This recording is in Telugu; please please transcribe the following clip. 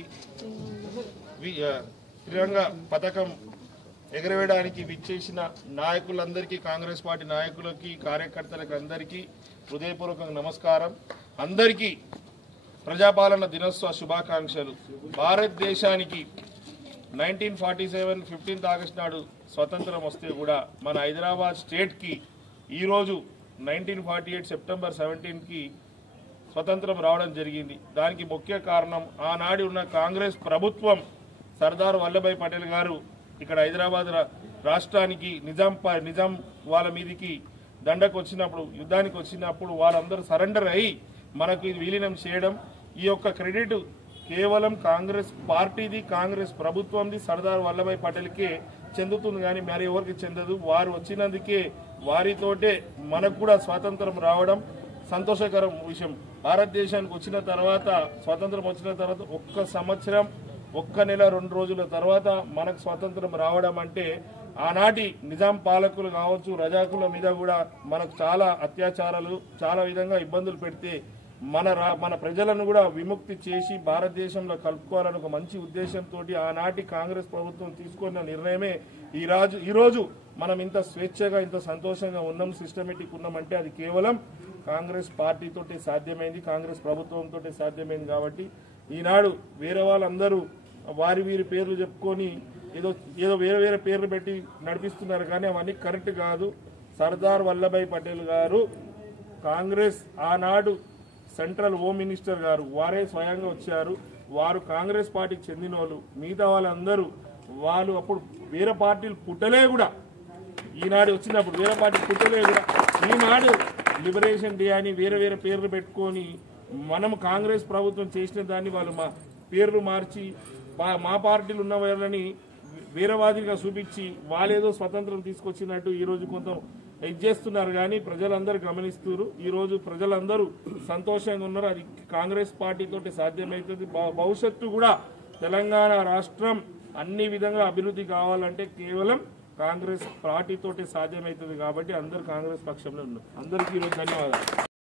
ఎగరవేయడానికి త్రిరంగ పథకం ఎగరవేయడానికి విచ్చేసిన నాయకులందరికీ, కాంగ్రెస్ పార్టీ నాయకులకి, కార్యకర్తలకు అందరికీ హృదయపూర్వక నమస్కారం. అందరికీ ప్రజాపాలన దినోత్సవ శుభాకాంక్షలు. భారతదేశానికి 1947 15th ఆగస్టు నాడు స్వతంత్రం వస్తే కూడా మన హైదరాబాద్ స్టేట్కి ఈరోజు 1948 సెప్టెంబర్ 17కి స్వతంత్రం రావడం జరిగింది. దానికి ముఖ్య కారణం ఆనాడు ఉన్న కాంగ్రెస్ ప్రభుత్వం, సర్దార్ వల్లభాయ్ పటేల్ గారు ఇక్కడ హైదరాబాద్ రాష్ట్రానికి నిజాం వాళ్ళ మీదికి దండకు వచ్చినప్పుడు, యుద్ధానికి వచ్చినప్పుడు వాళ్ళందరూ సరెండర్ అయ్యి మనకు ఇది విలీనం చేయడం. ఈ యొక్క క్రెడిట్ కేవలం కాంగ్రెస్ పార్టీది, కాంగ్రెస్ ప్రభుత్వంది, సర్దార్ వల్లభాయ్ పటేల్కే చెందుతుంది, కానీ మరి ఎవరికి చెందదు. వారు వచ్చినందుకే, వారితోటే మనకు కూడా స్వాతంత్రం రావడం సంతోషకరం విషయం. భారతదేశానికి వచ్చిన తర్వాత, స్వాతంత్రం వచ్చిన తర్వాత 1 సంవత్సరం 1 నెల 2 రోజుల తర్వాత మనకు స్వాతంత్రం రావడం అంటే, ఆనాటి నిజాం పాలకులు కావచ్చు, రజాకుల మీద కూడా మనకు చాలా అత్యాచారాలు, చాలా విధంగా ఇబ్బందులు పెడితే మన ప్రజలను కూడా విముక్తి చేసి భారతదేశంలో కలుపుకోవాలని ఒక మంచి ఉద్దేశంతో ఆనాటి కాంగ్రెస్ ప్రభుత్వం తీసుకున్న నిర్ణయమే ఈరోజు మనం ఇంత స్వేచ్ఛగా, ఇంత సంతోషంగా ఉన్నాం, సిస్టమేటిక్ ఉన్నామంటే అది కేవలం కాంగ్రెస్ పార్టీతోటి సాధ్యమైంది, కాంగ్రెస్ ప్రభుత్వంతో సాధ్యమైంది. కాబట్టి ఈనాడు వేరే వాళ్ళందరూ వీరి పేర్లు చెప్పుకొని ఏదో వేరే పేర్లు పెట్టి నడిపిస్తున్నారు, కానీ అవన్నీ కరెక్ట్ కాదు. సర్దార్ వల్లభాయ్ పటేల్ గారు కాంగ్రెస్ ఆనాడు సెంట్రల్ హోమ్ మినిస్టర్ గారు, వారే స్వయంగా వచ్చారు. వారు కాంగ్రెస్ పార్టీకి చెందిన వాళ్ళు. మిగతా వాళ్ళందరూ వాళ్ళు అప్పుడు వేరే పార్టీలు పుట్టలే కూడా, ఈనాడు వచ్చినప్పుడు వేరే పార్టీ పుట్టలే కూడా. ఈనాడు లిబరేషన్ డే అని వేరే పేర్లు పెట్టుకొని మనం కాంగ్రెస్ ప్రభుత్వం చేసిన దాన్ని వాళ్ళు మా పేర్లు మార్చి మా పార్టీలు ఉన్న వాళ్ళని వీరవాదిగా చూపించి వాళ్ళేదో స్వతంత్రం తీసుకొచ్చినట్టు ఈరోజు కొంత ఇది చేస్తున్నారు. కానీ ప్రజలందరూ గమనిస్తున్నారు. ఈరోజు ప్రజలందరూ సంతోషంగా ఉన్నారు. అది కాంగ్రెస్ పార్టీతోటి సాధ్యమవుతుంది. భవిష్యత్తు కూడా తెలంగాణ రాష్ట్రం అన్ని విధంగా అభివృద్ధి కావాలంటే కేవలం కాంగ్రెస్ పార్టీతోటి సాధ్యమవుతుంది. కాబట్టి అందరూ కాంగ్రెస్ పక్షంలో ఉన్నారు. అందరికీ ఈరోజు ధన్యవాదాలు.